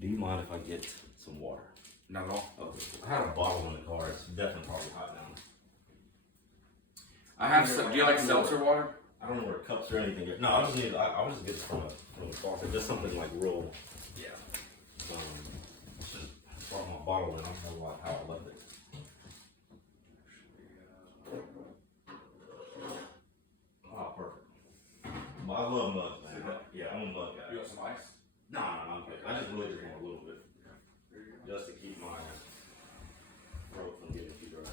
Do you mind if I get some water? Not at all. Okay. I had a bottle in the car. It's definitely probably hot now. I have some. Do you like seltzer water? I don't know where cups or anything. No, I just need. I'll just get it from the faucet. Just something like real. Yeah. Just brought my bottle in. I don't know how I left it. Oh, perfect. Well, I love mugs, man. Yeah, I'm a mug guy. You got some ice? No, I'm good. I just really just want a little bit, just to keep my throat from getting too dry.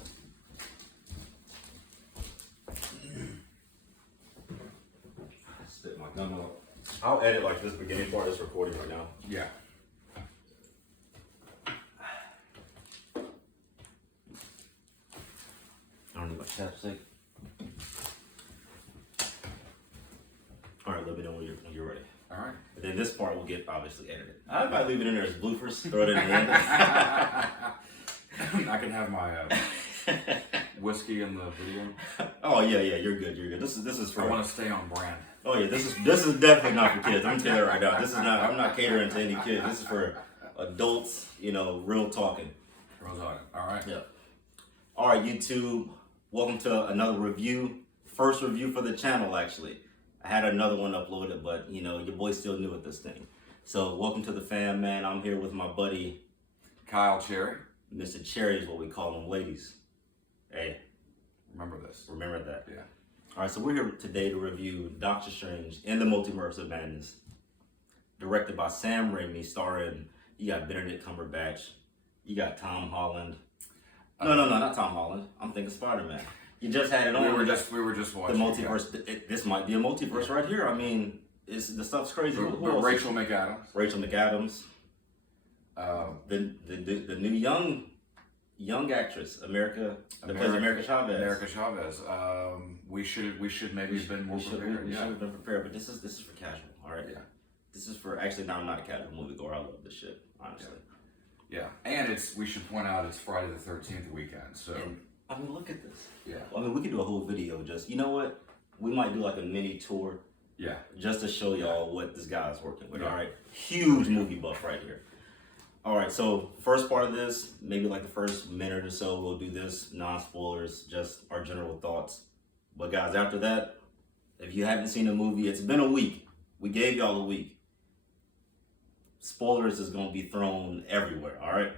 Spit my gum out. I'll edit like this beginning part of this recording right now. Yeah. I don't need my chapstick. All right, let me know when you're ready. All right. And then this part will get obviously edited. I might leave it in there as bloopers. Throw it in the end. I can have my whiskey in the video. Oh yeah, you're good. You're good. This is for. I want to stay on brand. Oh yeah, this is definitely not for kids. I'm telling you right now. This is not. I'm not catering to any kids. This is for adults. You know, real talking. Real talking. All right. Yeah. All right, YouTube. Welcome to another review. First review for the channel, actually. I had another one uploaded, but you know, your boy's still new at this thing. So welcome to the fam, man. I'm here with my buddy Kyle Cherry. Mr. Cherry is what we call him, ladies. Hey, remember this. Remember that. Yeah. All right, so we're here today to review Doctor Strange in the Multiverse of Madness, directed by Sam Raimi, starring, you got Benedict Cumberbatch, you got Tom Holland. No, not Tom Holland. I'm thinking Spider-Man. You just had it on. We were just watching the multiverse. This might be a multiverse right here. I mean, the stuff's crazy. Rachel McAdams. Rachel McAdams. The new young actress, America Chavez. America Chavez. We should maybe have been more prepared. We should have been prepared, but this is for casual. All right. Yeah. This is for actually. Now I'm not a casual moviegoer. I love this shit, honestly. Yeah, and we should point out it's Friday the 13th weekend. So I mean, look at this. Yeah. I mean, we could do a whole video. Just, you know what? We might do like a mini tour. Yeah. Just to show y'all what this guy's working with. Yeah. All right. Huge movie buff right here. All right. So first part of this, maybe like the first minute or so, we'll do this, non-spoilers, just our general thoughts. But guys, after that, if you haven't seen the movie, it's been a week. We gave y'all a week. Spoilers is going to be thrown everywhere. All right.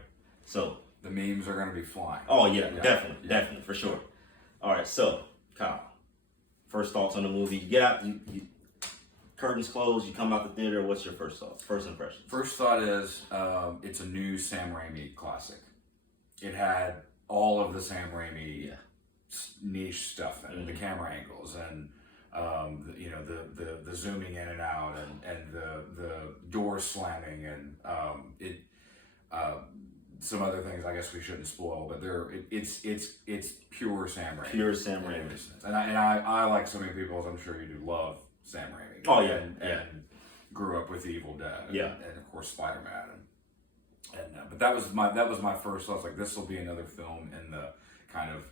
So the memes are going to be flying. Oh yeah. Definitely, for sure. All right, so Kyle, first thoughts on the movie. You get out, you curtains closed, you come out the theater. What's your first thoughts? First impression. First thought is it's a new Sam Raimi classic. It had all of the Sam Raimi niche stuff and the camera angles and you know the zooming in and out and the door slamming and some other things I guess we shouldn't spoil, but it's pure Sam Raimi. Pure Sam Raimi. And I like so many people, as I'm sure you do, love Sam Raimi. Oh yeah. And grew up with The Evil Dead. And of course Spider-Man. But that was my first thought. I was like, this will be another film in the kind of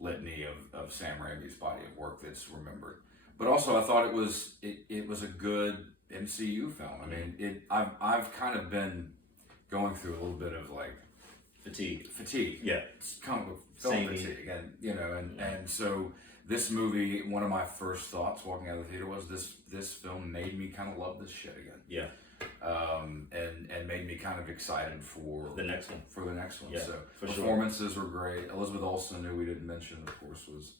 litany of Sam Raimi's body of work that's remembered. But also I thought it was a good MCU film. I mean, I've kind of been going through a little bit of like fatigue. Yeah, it's kind of film fatigue, and you know, and so this movie, one of my first thoughts walking out of the theater was this film made me kind of love this shit again. Yeah, and made me kind of excited for the next one. Yeah, so performances were great. Elizabeth Olsen, who we didn't mention, of course, was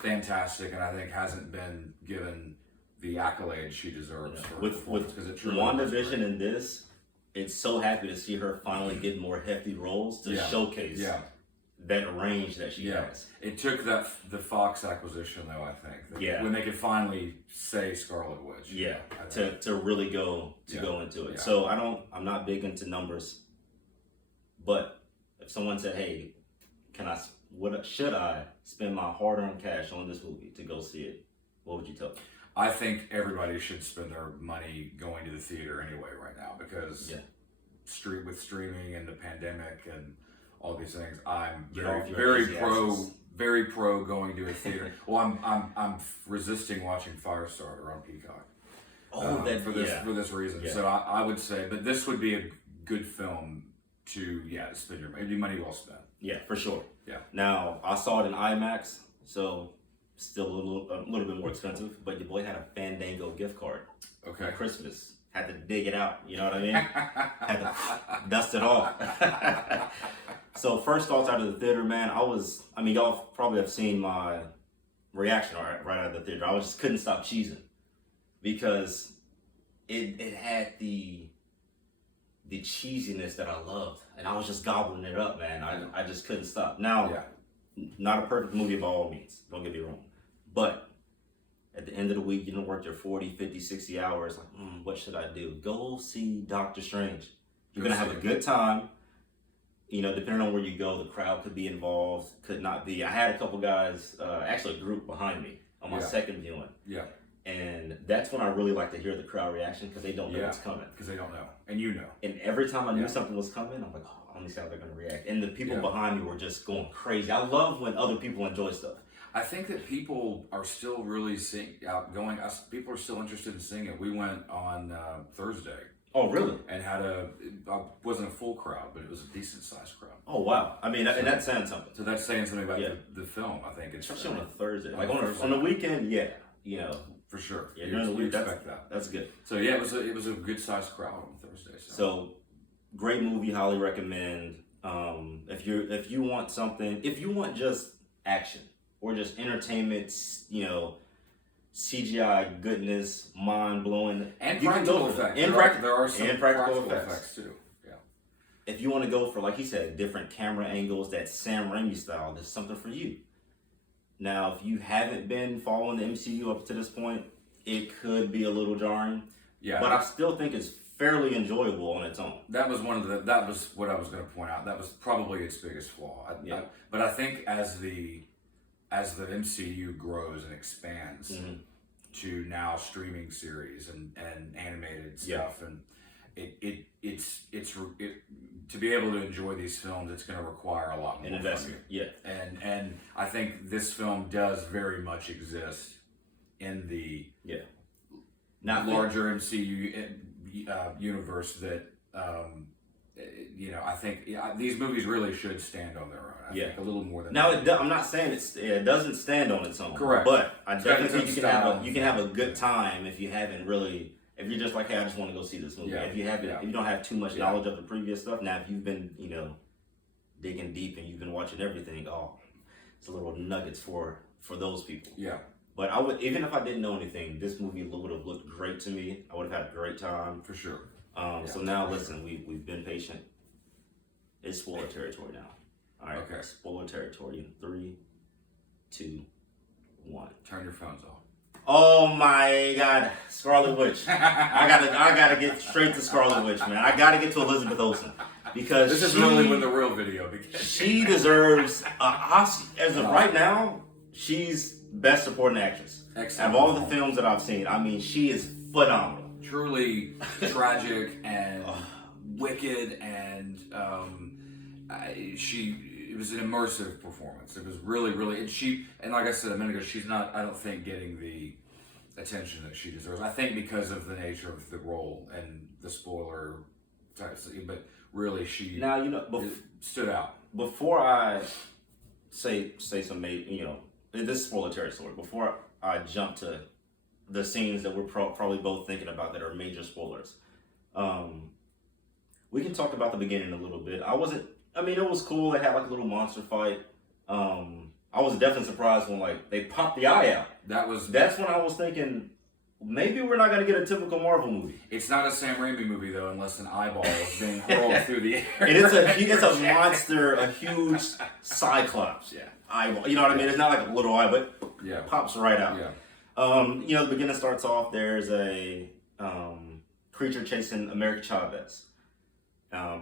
fantastic, and I think hasn't been given the accolades she deserves for with because it truly WandaVision and this. It's so happy to see her finally get more hefty roles to showcase that range that she has. It took the Fox acquisition, though, I think. When they could finally say Scarlet Witch. Yeah, to really go into it. Yeah. So I'm not big into numbers, but if someone said, "Hey, should I spend my hard-earned cash on this movie to go see it?" What would you tell me? I think everybody should spend their money going to the theater anyway right now because with streaming and the pandemic and all these things, I'm very pro going to a theater. Well, I'm resisting watching Firestarter on Peacock. For this reason. Yeah. So I would say, but this would be a good film to spend your money. It'd be money well spent. Yeah, for sure. Yeah. Now I saw it in IMAX, so still a little bit more expensive, but your boy had a Fandango gift card. Okay. For Christmas. Had to dig it out, you know what I mean? Had to dust it off. So first thoughts out of the theater, man, y'all probably have seen my reaction right out of the theater. I just couldn't stop cheesing because it had the cheesiness that I loved, and I was just gobbling it up, man. I just couldn't stop. Now, not a perfect movie by all means, don't get me wrong, but at the end of the week, you don't work your 40, 50, 60 hours, like, what should I do? Go see Doctor Strange. You're going to have a good time. You know, depending on where you go, the crowd could be involved, could not be. I had a couple guys, actually a group behind me on my second viewing. Yeah. And that's when I really like to hear the crowd reaction because they don't know what's coming. Because they don't know. And you know. And every time I knew something was coming, I'm like, let me see how they're going to react. And the people behind me were just going crazy. I love when other people enjoy stuff. I think that people are still really people are still interested in seeing it. We went on Thursday. Oh, really? And wasn't a full crowd, but it was a decent sized crowd. Oh, wow. I mean, and that's saying something. So that's saying something about the film, I think. Especially on a Thursday. Like on the weekend, you know. For sure. Yeah, during the week, expect that. That's good. So yeah, it was a good sized crowd on Thursday. So great movie, highly recommend. If you want just action or just entertainment, you know, CGI goodness, mind blowing, and practical effects. There are some practical effects too. Yeah. If you want to go for, like he said, different camera angles, that Sam Raimi style, there's something for you. Now, if you haven't been following the MCU up to this point, it could be a little jarring. Yeah. But I still think it's fairly enjoyable on its own. That was what I was going to point out. That was probably its biggest flaw. But I think as the MCU grows and expands to now streaming series and animated stuff, and it's to be able to enjoy these films, it's going to require a lot more investment. Yeah, and I think this film does very much exist in the not larger MCU universe that. I think these movies really should stand on their own. I think a little more than now. I'm not saying it doesn't stand on its own. Correct. But I definitely think you can have a good time if you haven't really. If you're just like, hey, I just want to go see this movie. Yeah. If you don't have too much knowledge of the previous stuff. Now, if you've been digging deep and you've been watching everything, it's a little nuggets for those people. Yeah. But I would, even if I didn't know anything, this movie would have looked great to me. I would have had a great time for sure. So now, listen, we've been patient. It's spoiler territory now. All right. Okay. Spoiler territory in 3, 2, 1. Turn your phones off. Oh my God, Scarlet Witch! I gotta get straight to Scarlet Witch, man. I gotta get to Elizabeth Olsen because this is really when the real video begins. She deserves an Oscar. As of right now, she's best supporting actress. Excellent. Of all the films that I've seen, I mean, she is phenomenal. Truly tragic and wicked, and it was an immersive performance. It was really, really, and like I said a minute ago, she's not, I don't think, getting the attention that she deserves. I think because of the nature of the role and the spoiler types, but really she stood out. Before I say some, this is spoiler territory. Before I jump to the scenes that we're probably both thinking about that are major spoilers, we can talk about the beginning a little bit. It was cool. They had like a little monster fight. I was definitely surprised when they popped the eye out. That's when I was thinking maybe we're not gonna get a typical Marvel movie. It's not a Sam Raimi movie though, unless an eyeball is being hurled through the air. And it's a monster, a huge cyclops eyeball. You know what I mean? It's not like a little eye, but it pops right out. Yeah. The beginning starts off. There's a creature chasing America Chavez.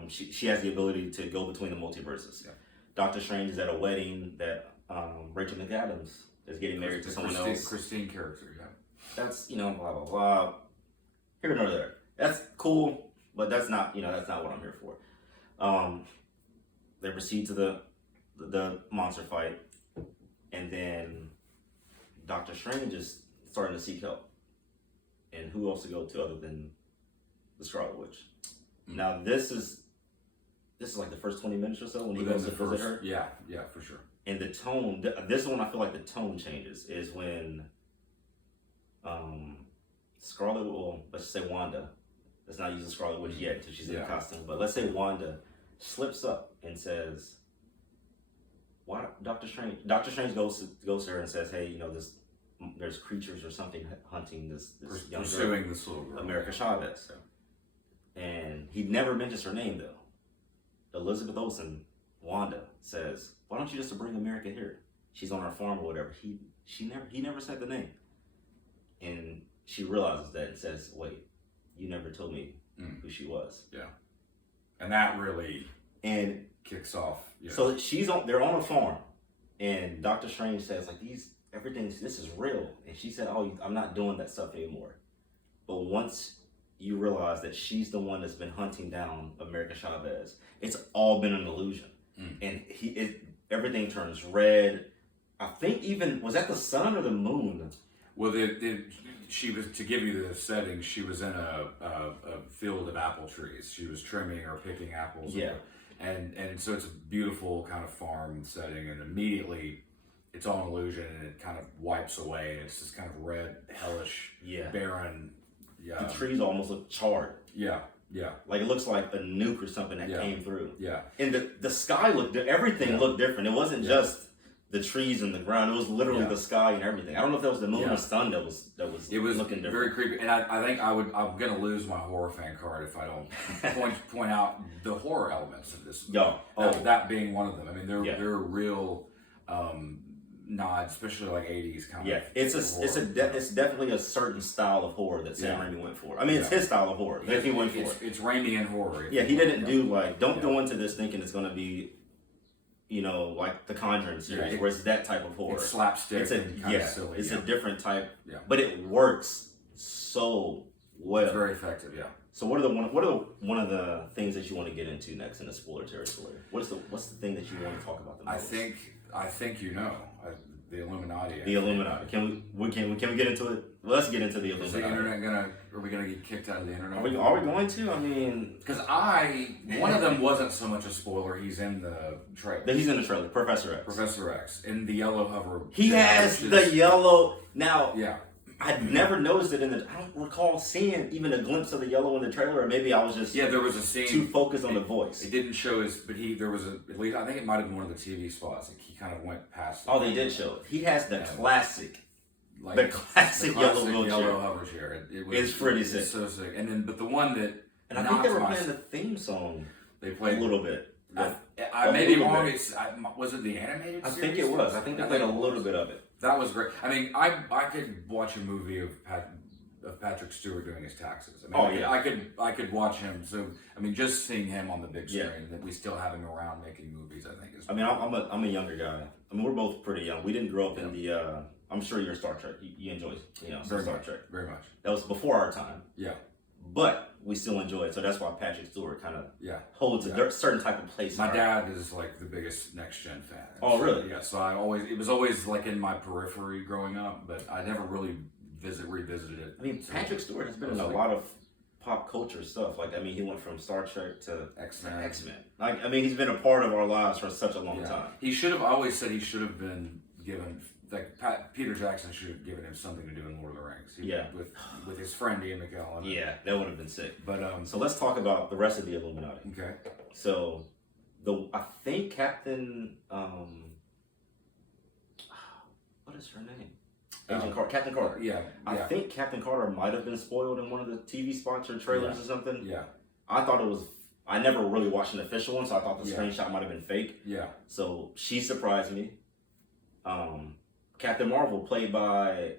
She has the ability to go between the multiverses. Yeah. Doctor Strange is at a wedding that Rachel McAdams is getting married to someone else. Christine character, yeah. That's, blah, blah, blah. Here nor there. That's cool, but that's not what I'm here for. They proceed to the monster fight, and then Doctor Strange is starting to seek help. And who else to go to other than the Scarlet Witch? Now this is like the first 20 minutes or so when he goes to visit her. Yeah, for sure. And the tone, this one I feel like the tone changes is when Scarlet, well, let's say Wanda, let's not use the Scarlet Witch yet until she's in the costume, but let's say Wanda slips up and says, "Why Doctor Strange goes to her and says, hey, you know, there's creatures or something hunting this young pursuing girl, this little girl, America Chavez." And he never mentions her name though. Elizabeth Olsen, Wanda, says, "Why don't you just bring America here? She's on our farm or whatever." He never said the name. And she realizes that and says, "Wait, you never told me who she was." Yeah. And that really kicks off. Yeah. So they're on a farm, and Doctor Strange says, like, this is real. And she said, "Oh, I'm not doing that stuff anymore." But once you realize that she's the one that's been hunting down America Chavez, it's all been an illusion. And everything turns red. I think was that the sun or the moon? Well, she was, to give you the setting, she was in a field of apple trees. She was trimming or picking apples. Yeah. And so it's a beautiful kind of farm setting, and immediately it's all an illusion, and it kind of wipes away. And it's this kind of red, hellish, barren. Yeah. The trees almost look charred. Yeah. Like it looks like a nuke or something that came through. Yeah. And the sky everything looked different. It wasn't just the trees and the ground. It was literally the sky and everything. I don't know if that was the moon or sun that was looking different. Very creepy. And I think I'm gonna lose my horror fan card if I don't point out the horror elements of this. That being one of them. I mean, they're real nods, especially like 80s kind of. Yeah, it's definitely a certain style of horror that Sam Raimi went for. I mean, it's his style of horror that he went for. It's Raimi and horror. Yeah, he didn't do don't go into this thinking it's gonna be, you know, like the Conjuring series, where it's that type of horror. It's slapstick. It's silly. It's a different type. Yeah. But it works so well. It's very effective. Yeah. So what are one of the things that you want to get into next in the spoiler territory? What's the thing that you want to talk about the most? I think you know the Illuminati. The Illuminati. Can we get into it? Well, let's get into the Illuminati. Is the internet are we gonna get kicked out of the internet? Are we going to? I mean, because one of them wasn't so much a spoiler. He's in the trailer. He's in the trailer. Professor X. Professor X in the yellow hover. He has the yellow now. Yeah. I'd never noticed it I don't recall seeing even a glimpse of the yellow in the trailer, or maybe I was just there was a scene too focused on the voice. It didn't show there was at least I think it might have been one of the TV spots. Like he kind of went past. They did show it. He has the classic, yellow wheelchair. Hover chair. It's pretty sick. It's so sick. And then, but the one that I think they were playing the theme song. They played a little bit. I may be wrong. Was it the animated series? I think it was. I think they played a little bit of it. That was great. I mean, I could watch a movie of Patrick Stewart doing his taxes. I mean, I could watch him. So I mean, just seeing him on the big screen, that we still have him around making movies, I think is. I mean, I'm a younger guy. I mean, we're both pretty young. We didn't grow up in the. I'm sure you're Star Trek. You enjoy, Star Trek very much. That was before our time. Yeah. But we still enjoy it, so that's why Patrick Stewart kind of holds a certain type of place. My dad is like the biggest Next Gen fan. Oh, really? Yeah. So it was always like in my periphery growing up, but I never really revisited it. I mean, Patrick Stewart has been in a lot of pop culture stuff. Like, I mean, he went from Star Trek to X-Men. Like, I mean, he's been a part of our lives for such a long time. He should have. I always said he should have been given. Like Peter Jackson should have given him something to do in Lord of the Rings. With his friend Ian McKellen. Yeah, that would have been sick. But so let's talk about the rest of the Illuminati. Okay. So I think Captain what is her name? Agent Carter. Captain Carter. Yeah. I think Captain Carter might have been spoiled in one of the TV spots or trailers or something. Yeah. I thought it was. I never really watched an official one, so I thought the screenshot might have been fake. Yeah. So she surprised me. Captain Marvel, played by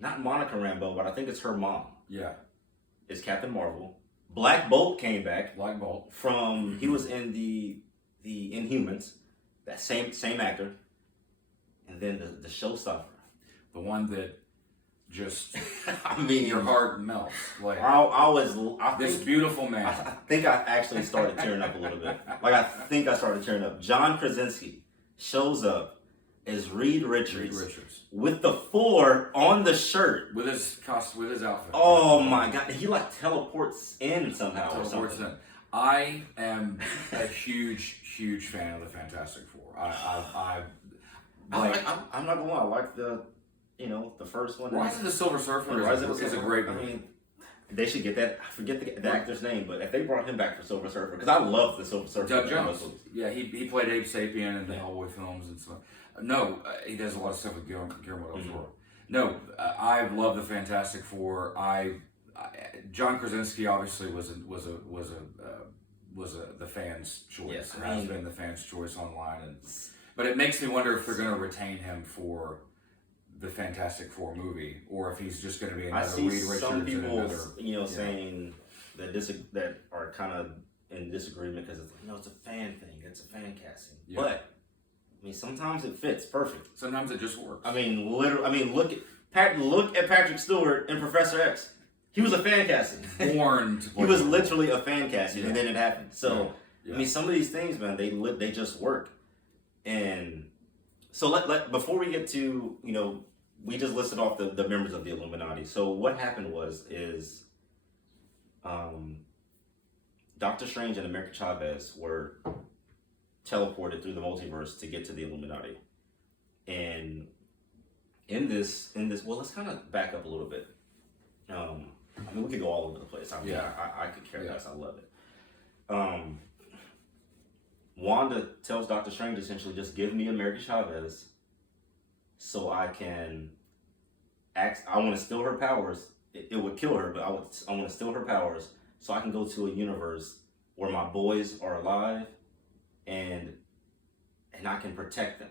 not Monica Rambeau, but I think it's her mom. Yeah, is Captain Marvel. Black Bolt came back. Black Bolt he was in the Inhumans, that same actor, and then the showstopper, the one that just I mean your heart melts. Like this beautiful man. I think I actually started tearing up a little bit. Like I think I started tearing up. John Krasinski shows up as Reed Richards with the 4 on the shirt with his outfit. Oh my god, he like teleports in somehow or something. I am a huge fan of the Fantastic Four. I'm not gonna lie. I like the first one. Rise of the Silver Surfer is a great movie. I mean, they should get that. I forget the actor's name, but if they brought him back for Silver Surfer, because I love the Silver Surfer. Doug Jones. Yeah, he played Abe Sapien in the Hellboy films and stuff. No, he does a lot of stuff with Guillermo del Toro. No, I love the Fantastic Four. John Krasinski obviously was the fans' choice. Yes, has been the fans' choice online, but it makes me wonder if they're going to retain him for the Fantastic Four movie, or if he's just going to be another Reed Richards. Some people, saying that are kind of in disagreement because it's it's a fan thing, it's a fan casting. Yeah. But I mean, sometimes it fits perfect. Sometimes it just works. I mean, look at Patrick Stewart in Professor X. He was a fan casting. Born to play. He was literally a fan casting, and then it happened. So I mean, some of these things, man, they just work. And so before we get to we just listed off the members of the Illuminati. So what happened is Doctor Strange and America Chavez were teleported through the multiverse to get to the Illuminati. And in this, well, let's kind of back up a little bit. I mean, we could go all over the place. I could care less. I love it. Wanda tells Doctor Strange essentially, just give me America Chavez so I can I want to steal her powers. It would kill her, but I want to steal her powers so I can go to a universe where my boys are alive and I can protect them.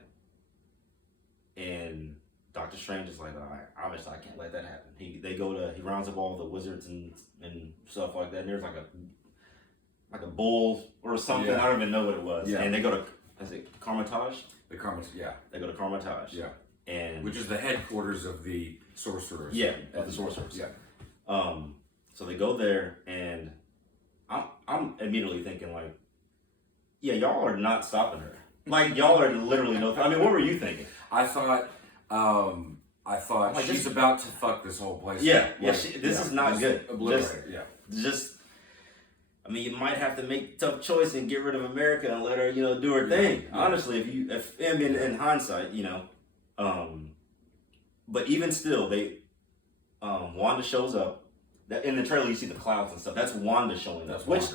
And Doctor Strange is like, all right, obviously I can't let that happen. He rounds up all the wizards and stuff like that. And there's like a bull or something. I don't even know what it was. Yeah. And they go to, is it Carmitage? They go to Carmitage. Yeah. And which is the headquarters of the sorcerers. Yeah, of the sorcerers. Yeah. So they go there, and I'm immediately thinking like, yeah, y'all are not stopping her. Like y'all are literally no. I mean, what were you thinking? I thought like, she's about to fuck this whole place. Yeah, yeah. This is not good. Obliterate. I mean, you might have to make a tough choice and get rid of America and let her, do her thing. Yeah. Honestly, if in hindsight, but even still, Wanda shows up. In the trailer, you see the clouds and stuff. That's Wanda showing up. Which,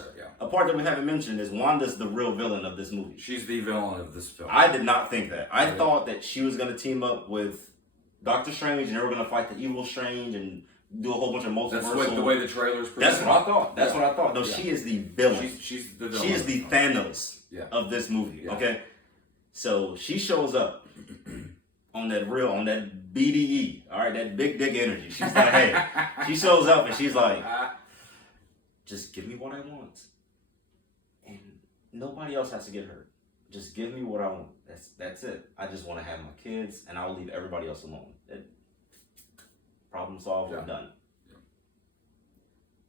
a part that we haven't mentioned is Wanda's the real villain of this movie. She's the villain of this film. I did not think that. I thought that she was going to team up with Doctor Strange and they were going to fight the evil Strange and do a whole bunch of multiversal. That's the way the trailers present. That's what I thought. That's what I thought. No, she is the villain. She's the villain. She is the Thanos of this movie. Yeah. Okay, so she shows up on that BDE. All right, that big dick energy. She's like, hey, she shows up and she's like, just give me what I want, and nobody else has to get hurt. Just give me what I want. That's it. I just want to have my kids, and I'll leave everybody else alone. Problem solved. We're done. Yeah.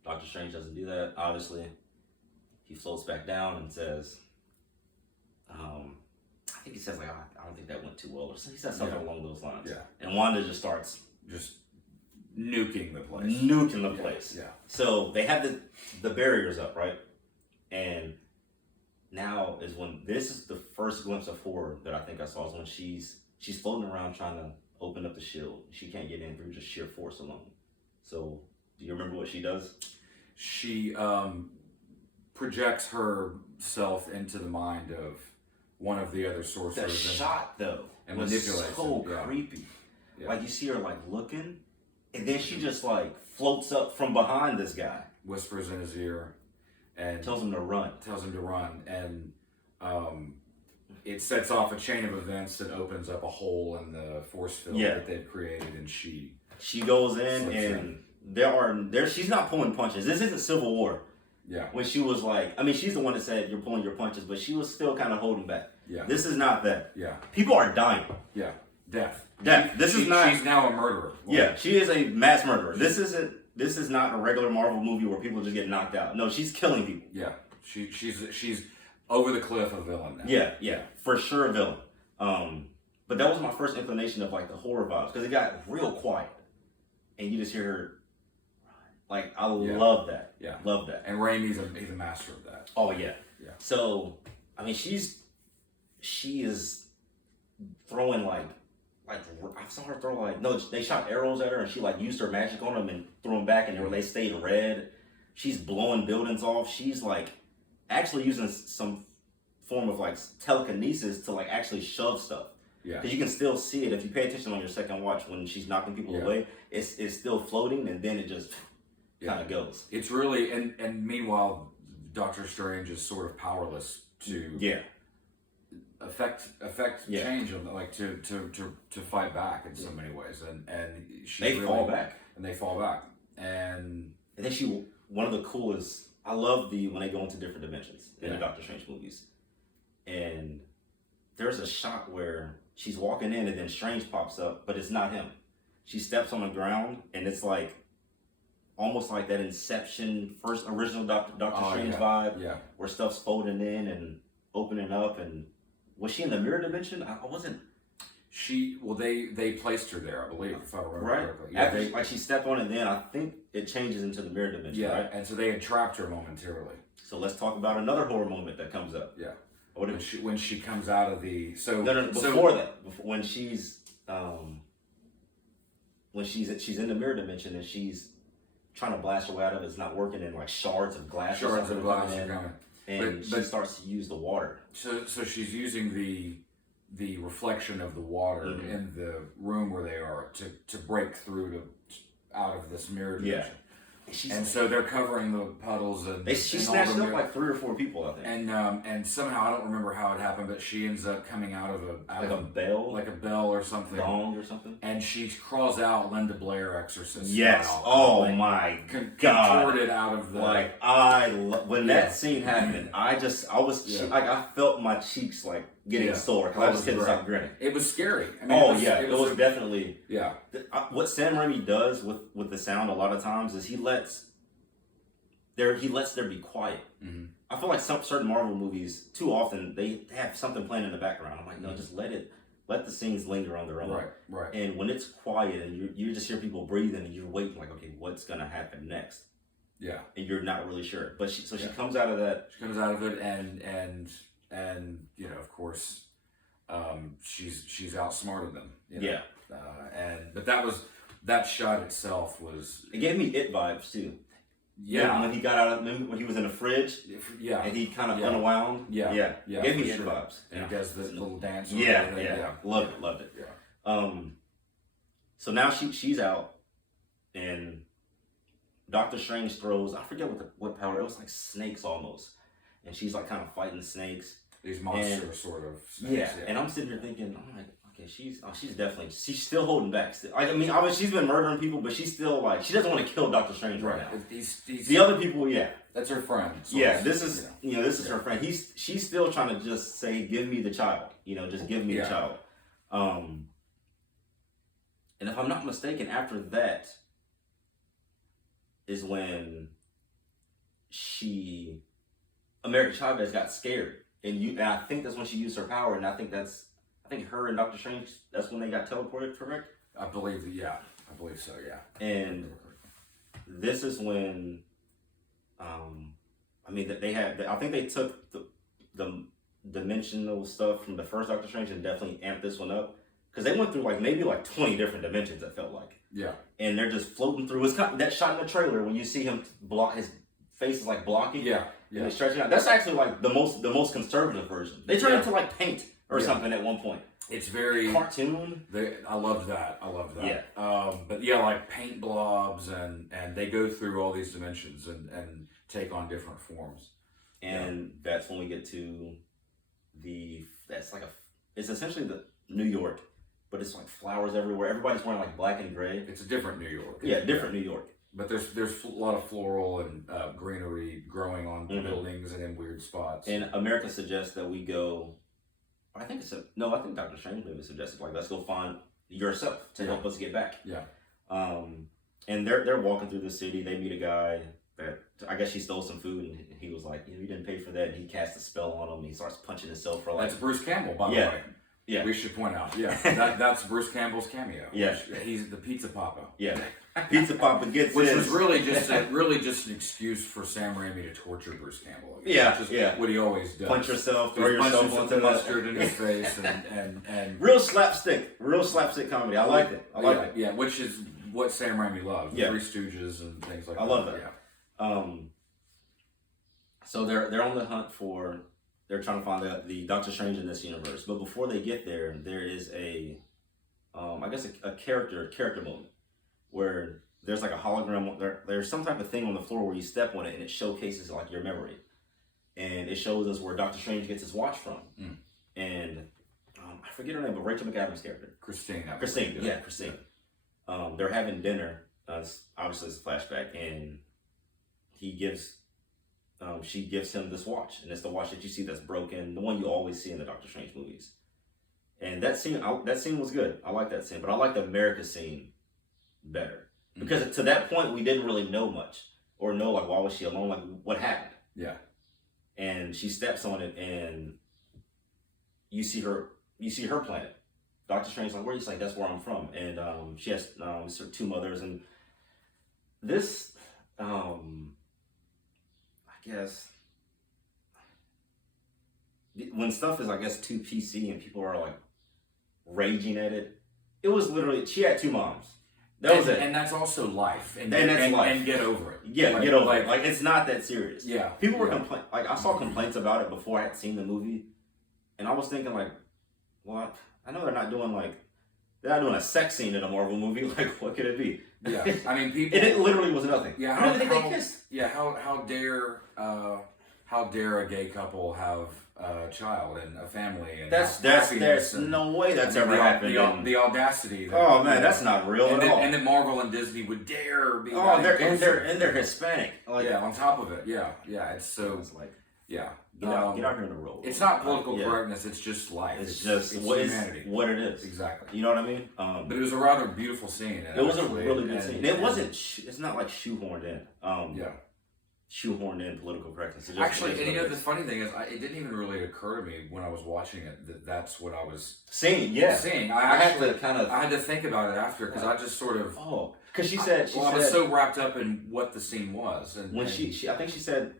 Doctor Strange doesn't do that. Obviously, he floats back down and says, I think he says like, I don't think that went too well, or he says something along those lines. Yeah. And Wanda just starts nuking the place. Yeah. So they have the barriers up, right? And now is when this is the first glimpse of horror that I think I saw, is when she's floating around trying to open up the shield. She can't get in through just sheer force alone. So, do you remember what she does? She projects herself into the mind of one of the other sorcerers. The shot, though, and was so creepy. Yeah. Like, you see her, like, looking, and then she just, like, floats up from behind this guy. Whispers in his ear. And tells him to run. And it sets off a chain of events that opens up a hole in the force field that they've created, and she goes in, and she's not pulling punches. This isn't Civil War. Yeah. When she was like, I mean, she's the one that said you're pulling your punches, but she was still kind of holding back. Yeah. This is not that. Yeah. People are dying. Yeah. Death. She's now a murderer. Yeah, she is a mass murderer. This is not a regular Marvel movie where people just get knocked out. No, she's killing people. Yeah. She's over the cliff a villain now. Yeah, for sure a villain. But that was my first inclination of like the horror vibes, because it got real quiet, and you just hear her run, Like I love that. Yeah, love that. And Raimi's he's a master of that. Oh yeah. Yeah. So I mean, she is throwing like I saw her throw they shot arrows at her and she like used her magic on them and threw them back and they stayed red. She's blowing buildings off. She's like actually using some form of like telekinesis to like actually shove stuff. Yeah. Because you can still see it if you pay attention on your second watch when she's knocking people away. It's still floating and then it just kind of goes. It's really and meanwhile, Doctor Strange is sort of powerless to affect change on like to fight back in so many ways and they fall back and then one of the coolest. I love when they go into different dimensions in the Doctor Strange movies, and there's a shot where she's walking in and then Strange pops up, but it's not him. She steps on the ground and it's like almost like that Inception first original Doctor Strange vibe, where stuff's folding in and opening up. And was she in the mirror dimension? I wasn't. They placed her there, I believe, if I remember correctly. Yeah, after she stepped on it, then I think it changes into the mirror dimension. Yeah, right? And so they entrapped her momentarily. So let's talk about another horror moment that comes up. Yeah, when she comes out of the when she's in the mirror dimension and she's trying to blast her way out of it, it's not working, and like shards of glass are coming. And she starts to use the water. So she's using the reflection of the water in the room where they are to break through out of this mirror dimension. And so they're covering the puddles and she snatched up like 3 or 4 people, I think. And somehow I don't remember how it happened, but she ends up coming out of a bell, like a bell or something, gong or something, and she crawls out Linda Blair Exorcist. Yes. Style, oh my God! Contorted out of the when that scene happened, I felt my cheeks like getting sore because I just couldn't stop grinning. It was scary. I mean, it was definitely yeah. What Sam Raimi does with the sound a lot of times is he lets there be quiet. Mm-hmm. I feel like certain Marvel movies too often they have something playing in the background. I'm like, no, just let the scenes linger on their own. Right. And when it's quiet and you just hear people breathing and you're waiting like, okay, what's gonna happen next? Yeah. And you're not really sure. But she comes out of that. She comes out of it and of course, she's outsmarted them. Yeah. But that shot itself was. It gave me It vibes too. Yeah. When he got out of when he was in the fridge. Yeah. And he kind of unwound. Yeah. Gave me It vibes. And he does the little dance. Yeah. Loved it. Yeah. So now she's out, and Doctor Strange throws. I forget what power. It was like snakes almost, and she's like kind of fighting snakes. These monster sort of snakes. Yeah. And I'm sitting here thinking, I'm like, okay, she's still holding back. She's been murdering people, but she's still like, she doesn't want to kill Doctor Strange right now. The other people, that's her friend. This is this is her friend. She's still trying to just say, give me the child. Just give me the child. And if I'm not mistaken, after that is when America Chavez got scared. And I think that's when she used her power, and I think her and Doctor Strange, that's when they got teleported, correct? I believe so, yeah. And this is when, I think they took the dimensional stuff from the first Doctor Strange and definitely amped this one up. Because they went through maybe 20 different dimensions, it felt like. Yeah. And they're just floating through. It's kind of, that shot in the trailer when you see him his face is blocking. Yeah. And he's stretching out. That's actually the most conservative version. They turned it into paint or something at one point. It's very cartoon. I loved that. Yeah. But paint blobs and they go through all these dimensions and take on different forms. And that's when we get to it's essentially the New York, but it's flowers everywhere. Everybody's wearing black and gray. It's a different New York. Yeah, different New York. But there's a lot of floral and greenery growing on buildings and in weird spots. And America suggests that we go. I think Doctor Strange maybe suggested let's go find yourself to help us get back. Yeah. And they're walking through the city. They meet a guy that I guess she stole some food, and he was like, you didn't pay for that. And he casts a spell on him. And he starts punching himself for That's Bruce Campbell, by the way. Yeah. We should point out. Yeah. That's Bruce Campbell's cameo. Yeah. He's the Pizza Papa. Yeah. Pizza Papa gets Which his. was really just an excuse for Sam Raimi to torture Bruce Campbell. Yeah, Which is what he always does. Punch yourself, throw yourself onto the mustard in his face, and real slapstick comedy. I like it. I like it. Yeah, which is what Sam Raimi loves. Yeah. Three Stooges and things like that. I love that. Yeah. So they're on the hunt for. They're trying to find the Doctor Strange in this universe, but before they get there, there is a character moment where there's like a hologram. There's some type of thing on the floor where you step on it and it showcases like your memory, and it shows us where Doctor Strange gets his watch from. And I forget her name, but Rachel McAdams' character, Christine. They're having dinner. Obviously, it's a flashback, and she gives him this watch, and it's the watch that you see that's broken, the one you always see in the Doctor Strange movies. And that scene was good. I like that scene, but I like the America scene better because to that point we didn't really know much or know like why was she alone, like what happened. Yeah. And she steps on it, and you see her planet. Doctor Strange's like, where are you? She's like, that's where I'm from. And she has two mothers, and this I guess when stuff is, I guess, too PC and people are like raging at it, it was literally, she had two moms. That was it. And that's also life. And that's life. And get over it. Yeah, get over it. Like, it's not that serious. Yeah. People were complaining. Like, I saw complaints about it before I had seen the movie. And I was thinking, like, what? I know they're not doing a sex scene in a Marvel movie. Like, what could it be? Yeah. I mean, people. It literally was nothing. Yeah. I don't think they kissed. Yeah. How dare a gay couple have a child and a family and there's no way that's ever happened. The audacity. That's not real at all. And then Marvel and Disney would dare be. They're Hispanic. Like, yeah, on top of it, yeah, it's so. It's like, yeah, get out here in the road. It's not political correctness. It's just life. It's humanity. What it is. Exactly. You know what I mean? But it was a rather beautiful scene. It was a really good scene. It wasn't. It's not like shoehorned in. Shoehorned in political correctness. Actually, and the funny thing is, it didn't even really occur to me when I was watching it that that's what I was seeing. I had to think about it after because I just sort of because she said I was so wrapped up in what the scene was, and when she I think she said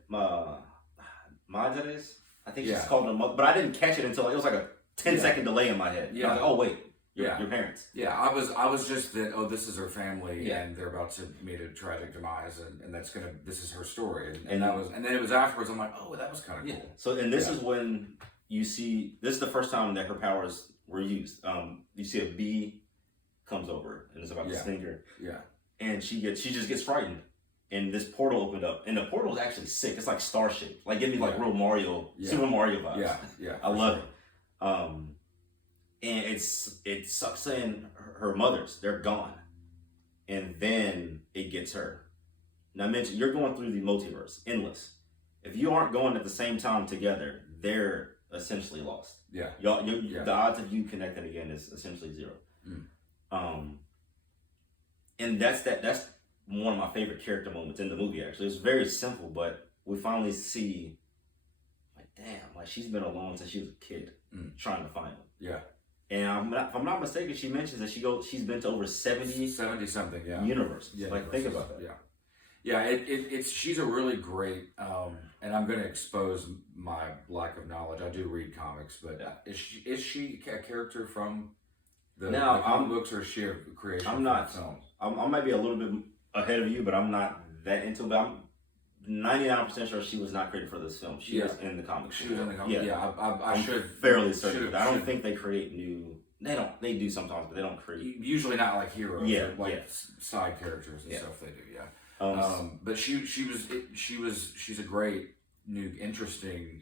Madres. I think she's called her mother, but I didn't catch it until it was like a 10-second delay in my head. Yeah, I was like, oh wait. Your parents. Yeah, I was just that. Oh, this is her family, and they're about to meet a tragic demise, and this is her story, and then it was afterwards. I'm like, oh, that was kind of cool. So, and this is when you see this is the first time that her powers were used. You see a bee comes over and it's about to sting her. Yeah, and she just gets frightened, and this portal opened up, and the portal is actually sick. It's like star shaped, like give me like real Mario, Super Mario vibes. Yeah, I love it. And it sucks in her mothers. They're gone. And then it gets her. Now, mention you're going through the multiverse, endless. If you aren't going at the same time together, they're essentially lost. Yeah. The odds of you connecting again is essentially zero. And that's one of my favorite character moments in the movie, actually. It's very simple, but we finally see, like, damn, like she's been alone since she was a kid, trying to find him. Yeah. And if I'm not mistaken, she mentions that she's been to over 70 something, universes. Yeah, like think about that. It's she's a really great, and I'm going to expose my lack of knowledge. I do read comics, but is she a character from the comic books, or is she a creation? I'm not. Film? I might be a little bit ahead of you, but I'm not that into it. But I'm 99% sure she was not created for this film. She was in the comics. She was in the comics. Yeah, I should fairly certain. I don't think they create new. They do sometimes, but they don't create. Usually not like heroes. Side characters and stuff. They do. But she's a great new interesting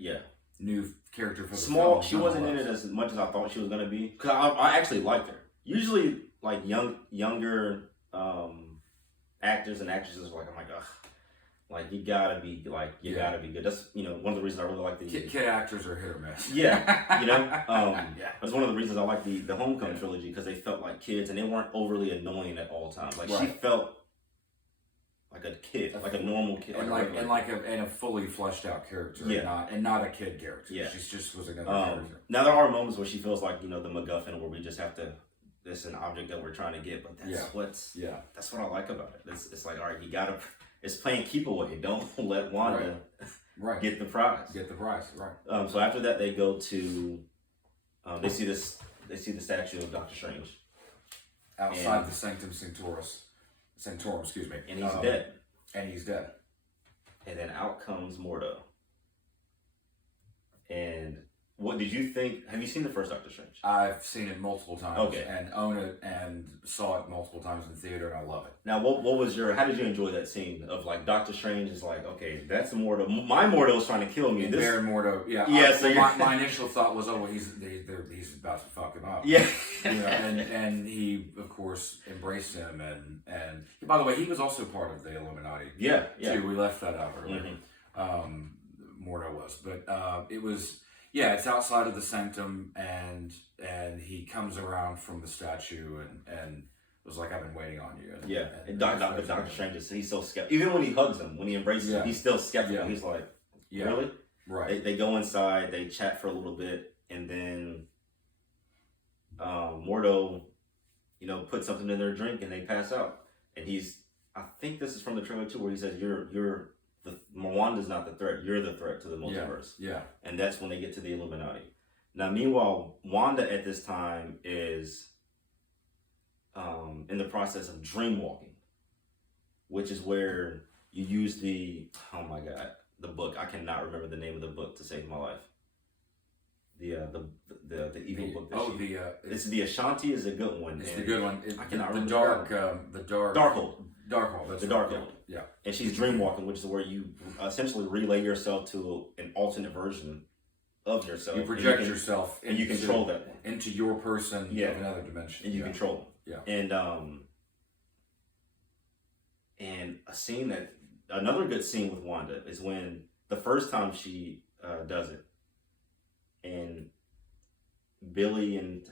new character for the film. She wasn't in it as much as I thought she was gonna be. Cause I actually liked her. Usually like younger actors and actresses are like, I'm like, ugh. Like you gotta be good. That's one of the reasons I really like the kid actors are hit or miss. That's one of the reasons I like the Homecoming trilogy because they felt like kids and they weren't overly annoying at all times. Like she felt a kid, like a normal kid, and a fully fleshed out character, and not a kid character. Yeah, she just was another character. Now there are moments where she feels like, you know, the MacGuffin, where we just have to. This an object that we're trying to get, but that's what I like about it. It's like, all right, you gotta. It's playing keep away. Don't let Wanda get the prize. Get the prize, right? So after that, they go to. They see the statue of Doctor Strange outside the Sanctum Sanctorum, excuse me, and he's dead. And then out comes Mordo. And what did you think? Have you seen the first Doctor Strange? I've seen it multiple times. Okay. And own it and saw it multiple times in theater, and I love it. Now, what was how did you enjoy that scene of like Doctor Strange is like, okay, that's Mordo. My Mordo is trying to kill me. Baron Mordo, yeah. My initial thought was, oh, well, he's about to fuck him up. Yeah. You know, and he, of course, embraced him. And by the way, he was also part of the Illuminati. Yeah. Too. We left that out earlier. Mordo was. But it was... Yeah, it's outside of the sanctum, and he comes around from the statue, and was like, "I've been waiting on you." And Doctor Strange he's so skeptical. Even when he hugs him, when he embraces him, he's still skeptical. He's like, "Really?" Right. They go inside, they chat for a little bit, and then Mordo, you know, puts something in their drink, and they pass out. And I think this is from the trailer too, where he says, "You're." Wanda's not the threat. You're the threat to the multiverse. Yeah. And that's when they get to the Illuminati. Now, meanwhile, Wanda at this time is in the process of dream walking, which is where you use the book. I cannot remember the name of the book to save my life. The evil book. It's the Ashanti is a good one. It's the good one. I cannot remember the Darkhold. That's the Darkhold. Yeah. And she's dreamwalking, which is where you essentially relay yourself to an alternate version of yourself. You project yourself, and you control that one into your person of another dimension, and you control them. Yeah. And another good scene with Wanda is when the first time she does it, and Billy and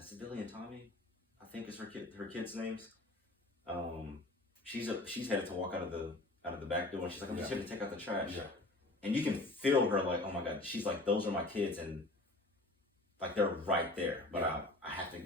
Tommy, I think is her kids' names. She's headed to walk out of the back door, and she's like, I'm just here to take out the trash. Yeah. And you can feel her like, oh my God, she's like, those are my kids, and like they're right there. But I have to.